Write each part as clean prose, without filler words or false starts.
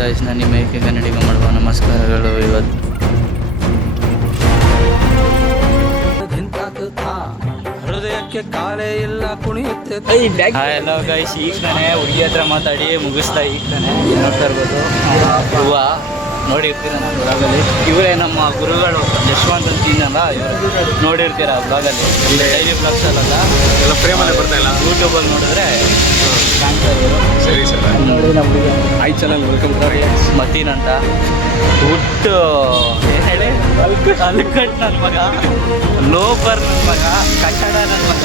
Guys, ನಾನು ನಿಮ್ಮ ಏಕೆ ಕನ್ನಡಿಗ ಮಾಡುವ ನಮಸ್ಕಾರಗಳು. ಇವತ್ತು ಹೃದಯಕ್ಕೆ ಕಾಲೇ ಇಲ್ಲ ಕುಣಿಯುತ್ತೆ. ಹಲೋ ಗೈಸ್, ಈಗ ತಾನೆ ಹುಡುಗಿ ಹತ್ರ ಮಾತಾಡಿ ಮುಗಿಸ್ತಾ ಈಗ ತಾನೆ ನೋಡ್ತಾ ಇರ್ಬೋದು. ಹೂವ ನೋಡಿರ್ತೀರ ನಮ್ಮ ಬ್ಲಾಗಲ್ಲಿ. ಇವರೇ ನಮ್ಮ ಗುರುಗಳು ಯಶವಂತ್ ಅಂತಿದ್ದಲ್ಲ, ಇವರು ನೋಡಿರ್ತೀರ ಬ್ಲಾಗಲ್ಲಿ. ಡೈಲಿ ಬ್ಲಾಗ್ಸ್ ಅಲ್ಲ, ಎಲ್ಲ ಫ್ರೇಮಲ್ಲೇ ಬರ್ತಾ ಇಲ್ಲ, ಯೂಟ್ಯೂಬಲ್ಲಿ ನೋಡಿದ್ರೆ ಕಾಣ್ತಾರೆ ಇವರು. ಸರಿ ಸರ್, ನೋಡಿ ನಮ್ಮ ಹುಡುಗಿ ಐ ಚಾನಲ್ ವೆಲ್ಕಮ್ ಮತೀನ್ ಅಂತ. ಹುಟ್ಟು ಏನು ಹೇಳಿ, ಅಲ್ಕಟ್ ನನ್ನ ಮಗ, ಲೋಪರ್ ನನ್ನ ಮಗ, ಕಟ್ಟಡ ನನ್ನ ಮಗ.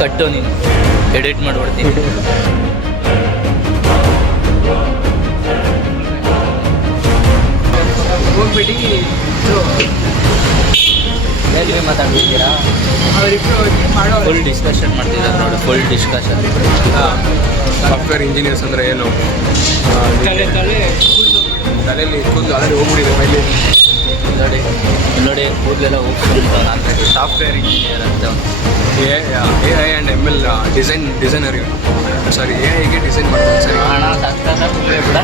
ಕಟ್ಟು ನೀನು ಎಡಿಟ್ ಮಾಡ್ಬಿಡ್ತೀನಿ. ಹೋಗ್ಬಿಟ್ಟು ಎಲ್ಲಿ ಮಾತಾಡ್ತಿದ್ದೀರಾ? ಫುಲ್ ಡಿಸ್ಕಷನ್ ಮಾಡ್ತಿದ್ದಾರೆ ನೋಡಿ, ಫುಲ್ ಡಿಸ್ಕಷನ್. ಸಾಫ್ಟ್ವೇರ್ ಇಂಜಿನಿಯರ್ಸ್ ಅಂದರೆ ಏನು, ತಲೆಯಲ್ಲಿ ಕೂದಲು ಆಲ್ರೆಡಿ ಹೋಗ್ಬಿಟ್ಟಿದೆ ಮೈಲಿ. ನೋಡಿ ನೋಡಿ, ಕೂದಲೆಲ್ಲ ಹೋಗ್ಸ್ಕೊಂಡು ನಾನು ಸಾಫ್ಟ್ವೇರ್ ಇಂಜಿನಿಯರ್ ಅಂತ. A I and M L designer, sorry A ಐಗೆ ಡಿಸೈನ್ ಮಾಡ್ತಾರೆ. ಸರಿ ಹಣ ಸಕ್ತ ಬಿಡ.